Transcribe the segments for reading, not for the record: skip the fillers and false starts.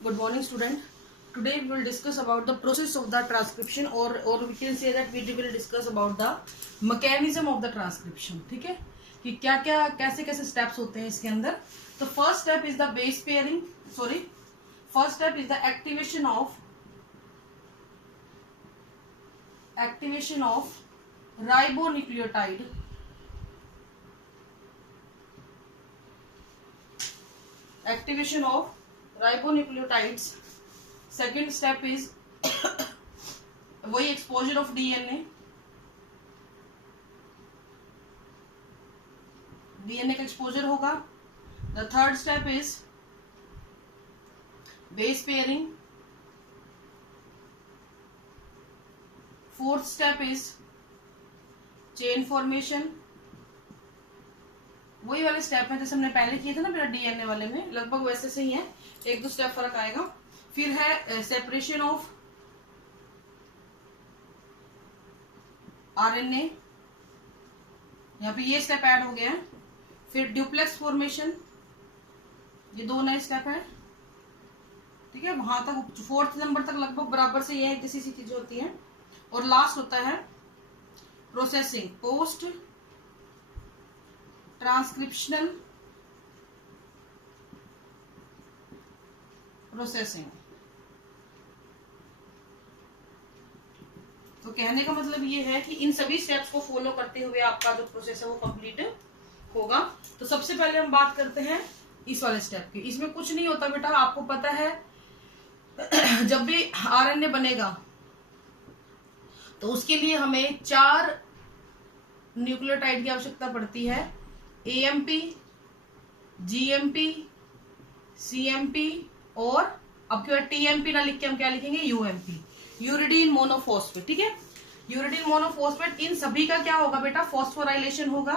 Good morning, student. Today we will discuss about the process of the transcription, or we can say that we will discuss about the mechanism of the transcription. ठीक है कि क्या क्या कैसे कैसे steps होते हैं इसके अंदर. तो first step is the base pairing. First step is the activation of ribonucleotide. Activation of ribonucleotides. Second step is वही exposure of DNA. DNA का exposure होगा. The third step is base pairing. Fourth step is chain formation. वही वाले step है जैसे हमने पहले किए थे ना मेरा डीएनए वाले में, लगभग वैसे से ही है, एक दो स्टेप फर्क आएगा. फिर है सेपरेशन ऑफ आरएनए, यहाँ पे ये स्टेप ऐड हो गया है. फिर ड्यूप्लेक्स फॉर्मेशन, ये दो नए स्टेप है. ठीक है, वहां तक फोर्थ नंबर तक लगभग बराबर से ये जैसी सी चीजें होती हैं. और लास्ट होता है प्रोसेसिंग, पोस्ट ट्रांसक्रिप्शनल प्रोसेसिंग. तो कहने का मतलब ये है कि इन सभी स्टेप्स को फॉलो करते हुए आपका जो प्रोसेस है वो कंप्लीट होगा. तो सबसे पहले हम बात करते हैं इस वाले स्टेप की. इसमें कुछ नहीं होता बेटा, आपको पता है जब भी आरएनए बनेगा तो उसके लिए हमें 4 न्यूक्लियोटाइड की आवश्यकता पड़ती है. एएमपी, जीएमपी, सीएमपी और अब क्यों टीएमपी ना लिख के हम क्या लिखेंगे, यूएमपी, यूरिडीन मोनोफॉस्फेट. ठीक है, यूरिडीन मोनोफॉस्फेट. इन सभी का क्या होगा बेटा, फॉस्फोराइलेशन होगा.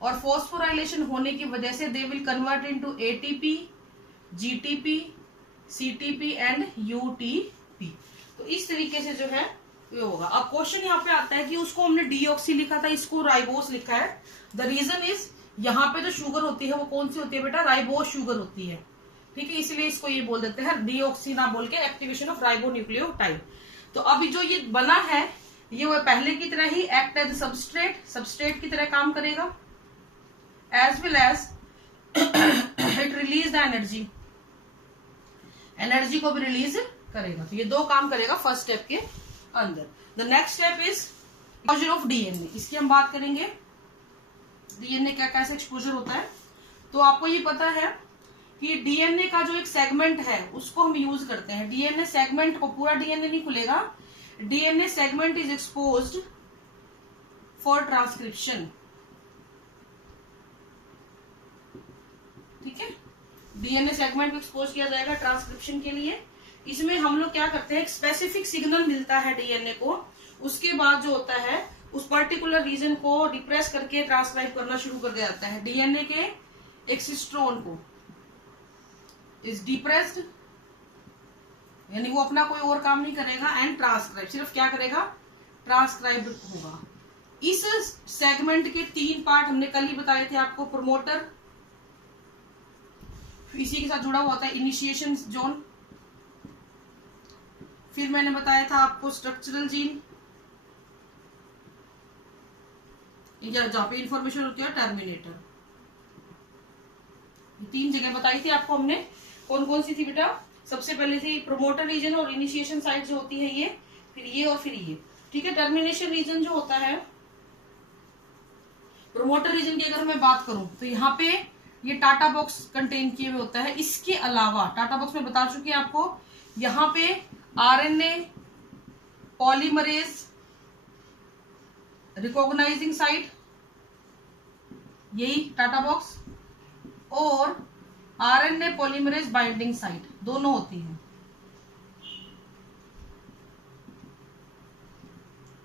और फॉस्फोराइलेशन होने की वजह से they will convert into ATP, GTP, CTP and UTP. तो इस तरीके से जो है ये होगा. अब क्वेश्चन यहाँ पे आता है कि उसको हमने डीऑक्सी लिखा था, इसको राइबोस लिखा है. द रीजन इज यहाँ पे जो शुगर होती है वो कौन सी होती है बेटा, राइबोस शुगर होती है. ठीक है, इसलिए इसको ये बोल देते हैं डीऑक्सी ना बोल के एक्टिवेशन ऑफ राइबोन्यूक्लियोटाइड. तो अभी जो ये बना है ये वो पहले की तरह ही एक्ट एज सबस्ट्रेट की तरह काम करेगा, as well as it release the energy को भी रिलीज करेगा. तो ये दो काम करेगा फर्स्ट स्टेप के अंदर. The next step is exposure of DNA. इसकी हम बात करेंगे, डीएनए क्या कैसे एक्सपोजर होता है. तो आपको ये पता है कि डीएनए का जो एक सेगमेंट है उसको हम यूज करते हैं. डीएनए सेगमेंट को, पूरा डीएनए नहीं खुलेगा, DNA segment is exposed for transcription. ठीक है, डीएनए सेगमेंट को एक्सपोज किया जाएगा ट्रांसक्रिप्शन के लिए. इसमें हम लोग क्या करते हैं, एक स्पेसिफिक सिग्नल मिलता है डीएनए को, उसके बाद जो होता है उस पर्टिकुलर रीजन को डिप्रेस करके ट्रांसक्राइब करना शुरू कर दिया जाता है. डीएनए के एक्सिस्ट्रोन को इज डिप्रेस्ड, यानी वो अपना कोई और काम नहीं करेगा, एंड ट्रांसक्राइब, सिर्फ क्या करेगा, ट्रांसक्राइब होगा. इस सेगमेंट के 3 पार्ट हमने कल ही बताए थे आपको. प्रमोटर, इसी के साथ जुड़ा हुआ होता है इनिशिएशन जोन, फिर मैंने बताया था आपको स्ट्रक्चरल जीन, जहां पे इंफॉर्मेशन होती है टर्मिनेटर. 3 जगह बताई थी आपको हमने. कौन कौन सी थी बेटा, सबसे पहले थी प्रोमोटर रीजन और इनिशिएशन साइट जो होती है ये, फिर ये और फिर ये. ठीक है, टर्मिनेशन रीजन जो होता है, प्रोमोटर रीजन की अगर मैं बात करूं तो यहाँ पे ये टाटा बॉक्स कंटेन किए हुए होता है. इसके अलावा टाटा बॉक्स में बता चुकी आपको, यहाँ पे आरएनए पॉलीमरेज रिकॉग्नाइजिंग साइट, यही टाटा बॉक्स, और आरएनए पॉलीमरेज बाइंडिंग साइट, दोनों होती हैं.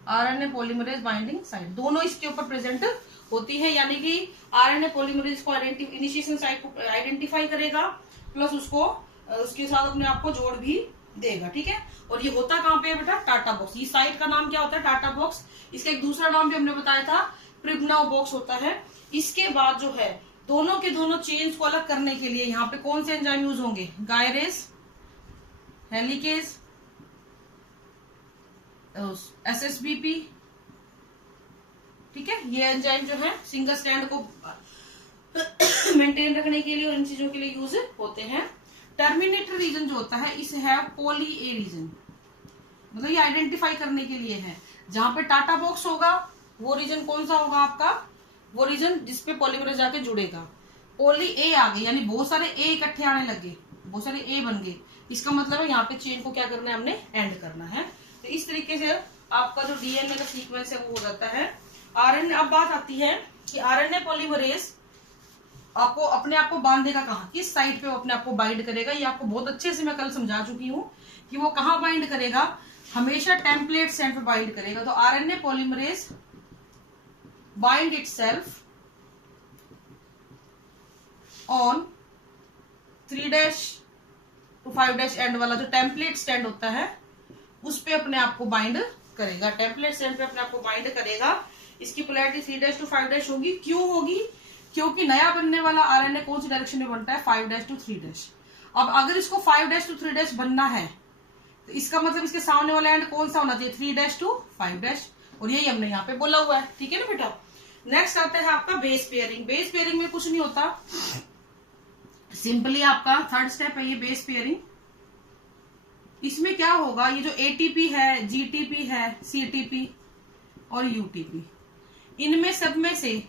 आरएनए पॉलीमरेज बाइंडिंग साइट दोनों इसके ऊपर प्रेजेंट होती है. यानी कि आरएनए पॉलीमरेज को इनिशिएशन साइट को आइडेंटिफाई करेगा, प्लस उसको उसके साथ अपने आप को जोड़ भी देगा. ठीक है, और ये होता कहाँ पे है बेटा, टाटा बॉक्स. ये साइट का नाम क्या होता है, टाटा बॉक्स. इसका एक दूसरा नाम भी हमने बताया था, प्रिग्नाव बॉक्स होता है. इसके बाद जो है दोनों के दोनों चेन्स को अलग करने के लिए यहाँ पे कौन से एंजाइम यूज होंगे? गायरेज, हेलिकेज, SSBP, ठीक है। ये एंजाइम जो है सिंगल स्ट्रैंड को मेंटेन रखने के लिए और इन चीजों के लिए यूज होते हैं। टर्मिनेटर रीजन जो होता है इसे है पॉली ए रीजन, मतलब ये आइडेंटिफाई करने के लिए है। जहां पे टाटा बॉक्स होगा वो रीजन कौन सा होगा आपका? वो रीजन जिसपे पॉलीमरेज जाके जुड़ेगा। पॉली ए आ गए यानी बहुत सारे ए इकट्ठे आने लगे, बहुत सारे ए बन गए, इसका मतलब है यहाँ पे चेन को क्या करना है, हमने एंड करना है। तो इस तरीके से आपका जो डीएनए का सीक्वेंस है वो हो जाता है। आरएनए, अब बात आती है कि आरएनए पॉलीमरेज आपको अपने आप को बांधेगा कहाँ, किस साइड पे वो अपने आप को बाइंड करेगा। ये आपको बहुत अच्छे से मैं कल समझा चुकी हूँ कि वो कहाँ बाइंड करेगा, हमेशा टेम्पलेट स्ट्रैंड पे बाइंड करेगा। तो RNA polymerase bind itself on 3' to 5' and वाला जो टेम्पलेट स्टैंड होता है उस पे अपने आप को बाइंड करेगा, टेम्पलेट स्टैंड पे अपने आप को बाइंड करेगा। इसकी पोलैरिटी 3' to 5' होगी। क्यों होगी? क्योंकि नया बनने वाला आरएनए कौन सी डायरेक्शन में बनता है? 5' to 3'। अब अगर इसको 5' to 3' बनना है तो इसका मतलब इसके सामने वाला एंड कौन सा होना चाहिए? 3' to 5', और यही हमने यहाँ पे बोला हुआ है, ठीक है ना बेटा। नेक्स्ट आता है आपका बेस पेयरिंग। बेस पेयरिंग में कुछ नहीं होता, सिंपली आपका थर्ड स्टेप है ये बेस पेयरिंग। इसमें क्या होगा, ये जो एटीपी है, जीटीपी है, सीटीपी और यूटीपी, इनमें सब में से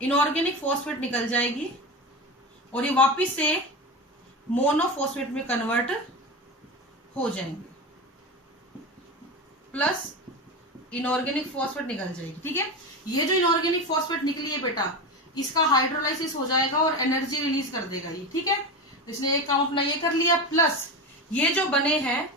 इनऑर्गेनिक फॉस्फेट निकल जाएगी और ये वापिस से मोनोफॉस्फेट में कन्वर्ट हो जाएंगे, प्लस इनऑर्गेनिक फॉस्फेट निकल जाएगी, ठीक है। ये जो इनऑर्गेनिक फॉस्फेट निकली है बेटा, इसका हाइड्रोलाइसिस हो जाएगा और एनर्जी रिलीज कर देगा ये, ठीक है। इसने एक काम अपना ये कर लिया, प्लस ये जो बने हैं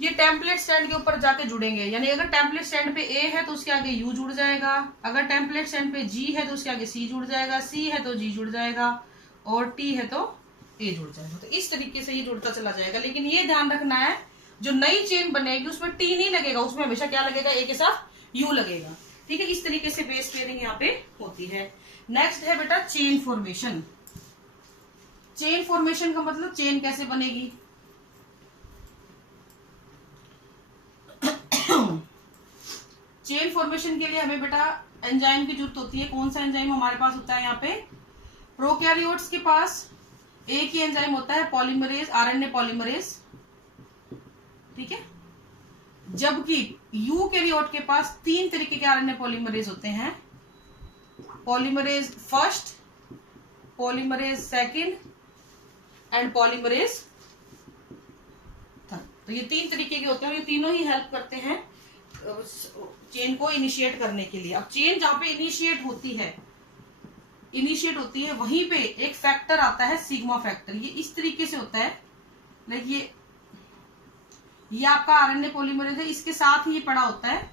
ये टेम्पलेट स्टैंड के ऊपर जाके जुड़ेंगे। यानी अगर टेम्पलेट स्टैंड पे ए है तो उसके आगे यू जुड़ जाएगा, अगर टेम्पलेट स्टैंड पे जी है तो उसके आगे सी जुड़ जाएगा, सी है तो जी जुड़ जाएगा और टी है तो ए जुड़ जाएगा। तो इस तरीके से ये जुड़ता चला जाएगा। लेकिन ये ध्यान रखना है, जो नई चेन बनेगी उसमें टी नहीं लगेगा, उसमें हमेशा क्या लगेगा? ए के साथ यू लगेगा, ठीक है। इस तरीके से बेस पेयरिंग यहाँ पे होती है। नेक्स्ट है बेटा चेन फॉर्मेशन। चेन फॉर्मेशन का मतलब चेन कैसे बनेगी? चेन फॉर्मेशन के लिए हमें बेटा एंजाइम की जरूरत होती है। कौन सा एंजाइम हमारे पास होता है यहाँ पे? प्रोकैरियोट्स के पास एक ही एंजाइम होता है, पॉलीमरेज, आरएनए पॉलीमरेज, ठीक है। जबकि यूकैरियोट के पास 3 तरीके के आरएनए पॉलीमरेज होते हैं, polymerase first, polymerase second and polymerase third. तो ये 3 तरीके के होते हैं और ये तीनों ही हेल्प करते हैं चेन को इनिशिएट करने के लिए। अब चेन जहां पे इनिशिएट होती है वहीं पे एक फैक्टर आता है, सिग्मा फैक्टर। ये इस तरीके से होता है, लाइक ये आपका आरएनए पॉलीमरेज है, इसके साथ ही ये पड़ा होता है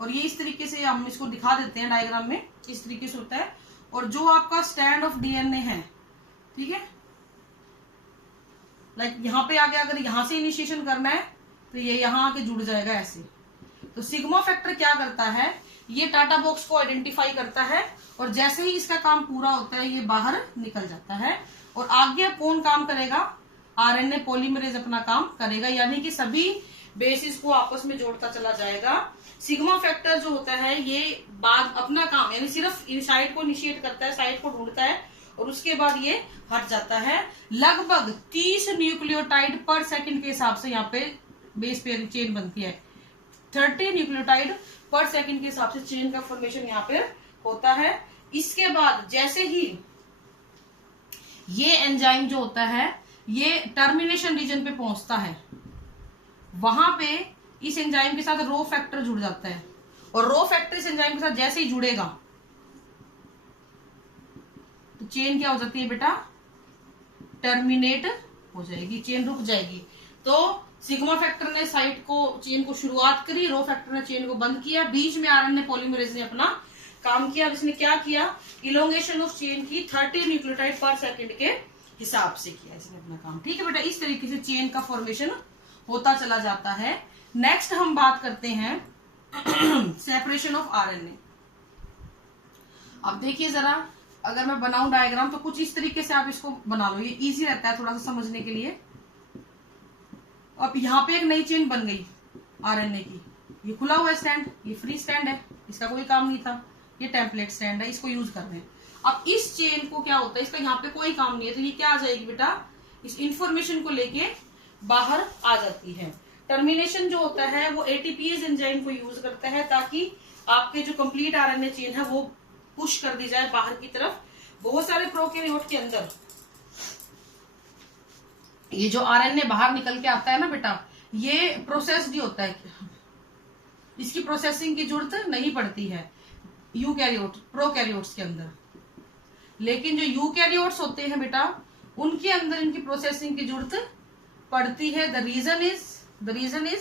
और ये इस तरीके से हम इसको दिखा देते हैं डायग्राम में, इस तरीके से होता है। और जो आपका स्टैंड ऑफ डीएनए है, ठीक है, लाइक यहाँ पे आगे अगर यहां से इनिशिएशन करना है तो ये यहां आके जुड़ जाएगा ऐसे। तो सिग्मा फैक्टर क्या करता है, ये टाटा बॉक्स को आइडेंटिफाई करता है और जैसे ही इसका काम पूरा होता है ये बाहर निकल जाता है। और आगे कौन काम करेगा? आरएनए पॉलीमरेज अपना काम करेगा, यानी कि सभी बेसिस को आपस में जोड़ता चला जाएगा। सिग्मा फैक्टर जो होता है ये बाद अपना काम यानी सिर्फ साइड को इनिशिएट करता है, साइड को ढूंढता है और उसके बाद ये हट जाता है। लगभग 30 न्यूक्लियोटाइड पर सेकंड के हिसाब से यहाँ पे बेस पेयर चेन बनती है। 30 न्यूक्लियोटाइड पर सेकंड के हिसाब से चेन का फॉर्मेशन यहाँ पे होता है। इसके बाद जैसे ही ये एंजाइम जो होता है ये टर्मिनेशन रीजन पे पहुंचता है, वहां पे इस एंजाइम के साथ रो फैक्टर जुड़ जाता है और रो फैक्टर इस एंजाइम के साथ जैसे ही जुड़ेगा तो चेन क्या हो जाती है बेटा? टर्मिनेट हो जाएगी, चेन रुक जाएगी। तो सिग्मा फैक्टर ने साइट को चेन को शुरुआत करी, रो फैक्टर ने चेन को बंद किया, बीच में आरएनए पॉलीमरेज ने अपना काम किया। इसने क्या किया? इलोंगेशन ऑफ चेन की 30 न्यूक्लियोटाइड पर सेकंड के हिसाब से किया इसने अपना काम, ठीक है बेटा। इस तरीके से चेन का फॉर्मेशन होता चला जाता है। नेक्स्ट हम बात करते हैं सेपरेशन ऑफ आरएनए। अब देखिए जरा, अगर मैं बनाऊं डायग्राम तो कुछ इस तरीके से आप इसको बना लो, ये इजी रहता है थोड़ा सा समझने के लिए। अब यहाँ पे एक नई चेन बन गई आरएनए की, ये खुला हुआ स्टैंड, ये फ्री स्टैंड है, इसका कोई काम नहीं था, ये टेम्पलेट स्टैंड है, इसको यूज कर रहे हैं। अब इस चेन को क्या होता है, इसका यहाँ पे कोई काम नहीं है, तो ये क्या आ जाएगी बेटा, इस इंफॉर्मेशन को लेके बाहर आ जाती है। टर्मिनेशन जो होता है वो एटीपीएज एंजाइम को यूज करता है ताकि आपके जो कंप्लीट आरएनए चेन है वो पुश कर दी जाए बाहर की तरफ। बहुत सारे प्रोकैरियोट के अंदर ये जो आरएनए बाहर निकल के आता है ना बेटा, ये प्रोसेस्ड ही होता है, इसकी प्रोसेसिंग की जरूरत नहीं पड़ती है यूकैरियोट प्रोकैरियोट्स के अंदर। लेकिन जो यूकैरियोट्स होते हैं बेटा, उनके अंदर इनकी प्रोसेसिंग की जरूरत पड़ती है। द रीजन इज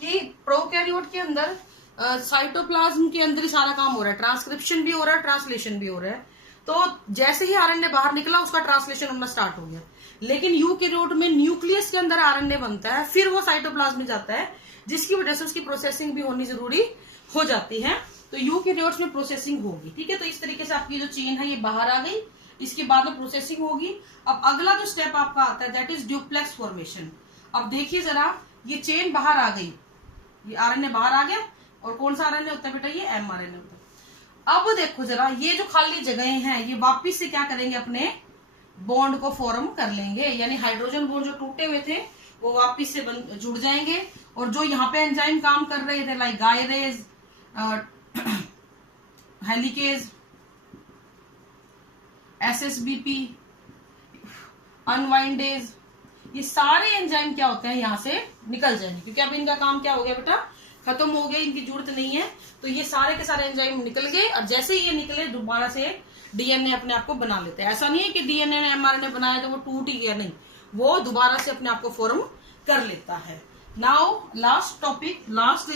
कि प्रोकैरियोट के अंदर साइटोप्लाज्म के अंदर ही सारा काम हो रहा है, ट्रांसक्रिप्शन भी हो रहा है, ट्रांसलेशन भी हो रहा है। तो जैसे ही आरएनए बाहर निकला उसका ट्रांसलेशन होना स्टार्ट हो गया। लेकिन यूकैरियोट में न्यूक्लियस के अंदर आरएनए बनता है, फिर वो साइटोप्लाज्म में जाता है, जिसकी वजह से उसकी प्रोसेसिंग भी होनी जरूरी हो जाती है। तो यूकैरियोट्स में प्रोसेसिंग होगी, ठीक है। तो इस तरीके से आपकी जो चेन है ये बाहर आ गई, इसके बाद में प्रोसेसिंग होगी। अब अगला जो स्टेप आपका आता है दैट इज ड्यूप्लेक्स फॉर्मेशन। अब देखिए जरा, ये चेन बाहर आ गई, ये आरएनए बाहर आ गया, और कौन सा आरएनए होता है बेटा, ये एमआरएनए होता है। अब देखो जरा, ये जो खाली जगह हैं ये वापिस से क्या करेंगे, अपने बॉन्ड को फॉर्म कर लेंगे, यानी हाइड्रोजन बॉन्ड जो टूटे हुए थे वो वापिस से जुड़ जाएंगे। और जो यहाँ पे एंजाइम काम कर रहे थे लाइक गायरेज, हेलिकेज, एसएसबीपी, अनवाइंडेज, ये सारे एंजाइम क्या होते हैं यहाँ से निकल जाएंगे, क्योंकि अब इनका काम क्या हो गया बेटा, खत्म हो गया, इनकी जरूरत नहीं है। तो ये सारे के सारे एंजाइम निकल गए, और जैसे ही ये निकले दोबारा से डीएनए अपने आप को बना लेते हैं। ऐसा नहीं है कि डीएनए ने एमआरएनए बनाया तो वो टूट ही गया, नहीं, वो दोबारा से अपने आप को फॉर्म कर लेता है। Now last topic, last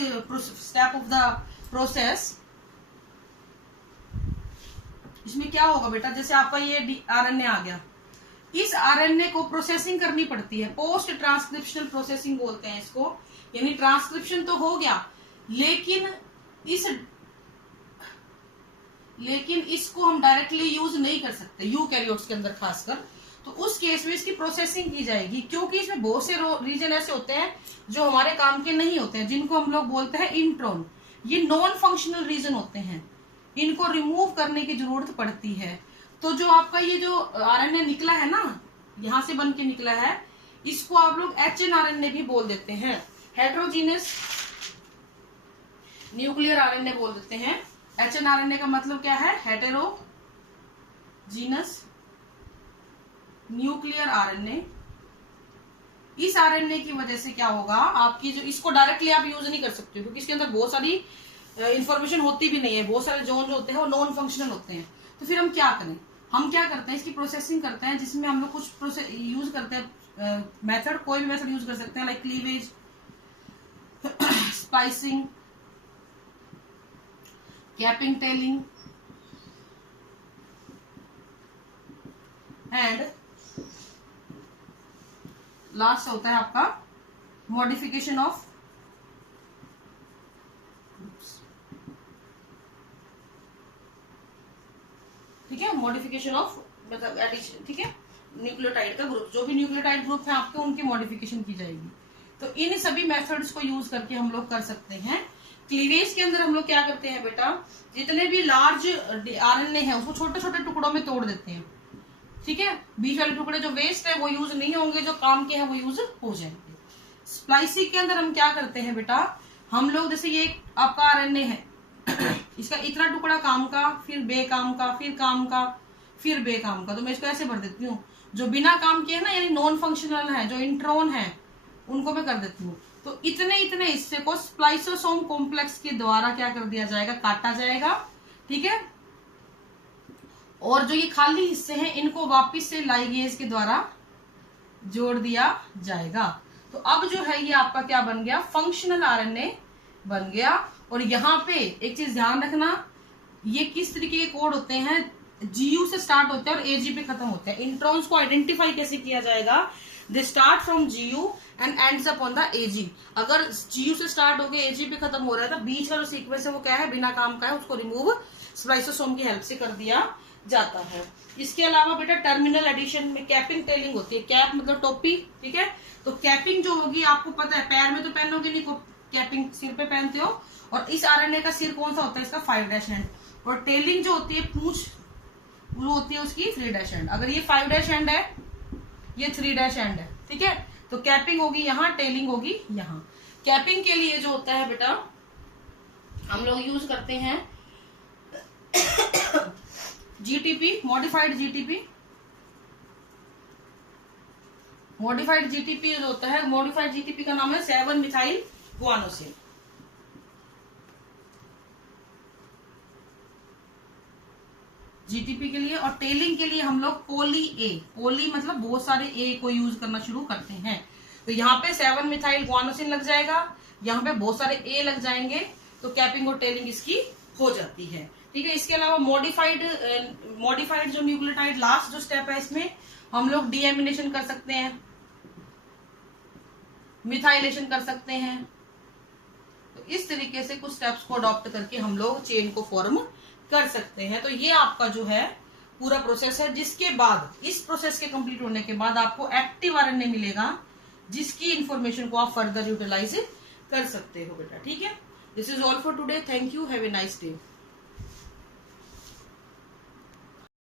step of the process, इसमें क्या होगा बेटा, जैसे आपका ये आरएनए आ गया, इस आरएनए को प्रोसेसिंग करनी पड़ती है, पोस्ट ट्रांसक्रिप्शनल प्रोसेसिंग बोलते हैं इसको। यानी ट्रांसक्रिप्शन तो हो गया, लेकिन इसको हम डायरेक्टली यूज नहीं कर सकते यूकैरियोट्स के अंदर खासकर। तो उस केस में इसकी प्रोसेसिंग की जाएगी, क्योंकि इसमें बहुत से रीजन ऐसे होते हैं जो हमारे काम के नहीं होते हैं, जिनको हम लोग बोलते हैं इंट्रॉन। ये नॉन फंक्शनल रीजन होते हैं, इनको रिमूव करने की जरूरत पड़ती है। तो जो आपका ये जो आरएनए निकला है ना, यहां से बन के निकला है, इसको आप लोग एचएनआरएनए भी बोल देते हैं, हेट्रोजीनस न्यूक्लियर आरएनए बोल देते हैं। एचएनआरएनए का मतलब क्या है, हेटेरोजीनस न्यूक्लियर आरएनए। इस आरएनए की वजह से क्या होगा, आपकी जो इसको डायरेक्टली आप यूज नहीं कर सकते क्योंकि इसके अंदर बहुत सारी इंफॉर्मेशन होती भी नहीं है, बहुत सारे जोन जो होते हैं वो नॉन फंक्शनल होते हैं। तो फिर हम क्या करें, हम क्या करते हैं, इसकी प्रोसेसिंग करते हैं, जिसमें हम लोग कुछ प्रोसेस यूज करते हैं, मेथड, कोई भी मेथड यूज कर सकते हैं, like cleavage, spicing, capping, telling and last होता है आपका मॉडिफिकेशन ऑफ ठीक है, मॉडिफिकेशन ऑफ मतलब एडिशन, ठीक है, न्यूक्लियोटाइड का ग्रुप, जो भी न्यूक्लियोटाइड ग्रुप है आपके, उनकी मॉडिफिकेशन की जाएगी। तो इन सभी मेथड्स को यूज करके हम लोग कर सकते हैं। क्लीवेज के अंदर हम लोग क्या करते हैं बेटा, जितने भी लार्ज आरएनए है उसको छोटे छोटे टुकड़ों में तोड़ देते हैं, ठीक है। बीच वाले टुकड़े जो वेस्ट है वो यूज नहीं होंगे, जो काम के हैं वो यूज हो जाएंगे। स्प्लाइसिंग के अंदर हम क्या करते हैं बेटा, हम लोग जैसे ये आपका आरएनए है, इसका इतना टुकड़ा काम का, फिर बेकाम का, फिर काम का, फिर बेकाम का, तो मैं इसको ऐसे भर देती हूँ। जो बिना काम के है ना, यानी नॉन फंक्शनल है, जो इंट्रॉन है, उनको मैं कर देती हूँ। तो इतने इतने हिस्से को स्प्लाइसोसोम कॉम्प्लेक्स के द्वारा क्या कर दिया जाएगा, काटा जाएगा, ठीक है। और जो ये खाली हिस्से हैं इनको वापिस से लाइगेज के द्वारा जोड़ दिया जाएगा। तो अब जो है ये आपका क्या बन गया, फंक्शनल आरएनए बन गया। और यहाँ पे एक चीज ध्यान रखना, ये किस तरीके के कोड होते हैं, जीयू से स्टार्ट होते हैं और एजी पे खत्म होते हैं। इंट्रॉन्स को आइडेंटिफाई कैसे किया जाएगा, they start from GU and ends up on the AG. अगर जीयू से स्टार्ट होकर एजी पे खत्म हो रहा है तो बीच का जो सीक्वेंस है वो क्या है, बिना काम का है, उसको रिमूव स्प्लाइसोसोम की हेल्प से कर दिया जाता है। इसके अलावा बेटा टर्मिनल एडिशन में कैपिंग टेलिंग होती है। कैप मतलब टोपी, ठीक है। तो कैपिंग जो होगी आपको पता है, पैर में तो पहनोगे नहीं, कैपिंग सिर पे पहनते हो। और इस आरएनए का सिर कौन सा होता है, इसका 5' एंड। और टेलिंग जो होती है, पूंछ वो होती है उसकी 3' एंड। अगर ये 5' एंड है, ये 3' एंड है, ठीक है। तो कैपिंग होगी यहाँ, टेलिंग होगी यहाँ। कैपिंग के लिए जो होता है बेटा, हम लोग यूज करते हैं GTP, modified GTP. Modified GTP जो होता है, मॉडिफाइड जीटीपी का नाम है 7-मिथाइल गुआनोसिन। जीटीपी के लिए। और टेलिंग के लिए हम लोग पोली ए, पोली मतलब बहुत सारे ए को यूज करना शुरू करते हैं। तो यहाँ पे 7-मिथाइल गुआनोसिन लग जाएगा, यहाँ पे बहुत सारे ए लग जाएंगे, तो कैपिंग और टेलिंग इसकी हो जाती है, ठीक है। इसके अलावा मॉडिफाइड जो न्यूक्लियोटाइड लास्ट जो स्टेप है, इसमें हम लोग डीएमिनेशन कर सकते हैं, मिथाइलेशन कर सकते हैं। तो इस तरीके से कुछ स्टेप्स को अडॉप्ट करके हम लोग चेन को फॉर्म कर सकते हैं। तो ये आपका जो है पूरा प्रोसेस है, जिसके बाद इस प्रोसेस के कंप्लीट होने के बाद आपको एक्टिव आरएनए मिलेगा, जिसकी इंफॉर्मेशन को आप फर्दर यूटिलाइज कर सकते हो बेटा, ठीक है। This is all for today. Thank you, have a nice day.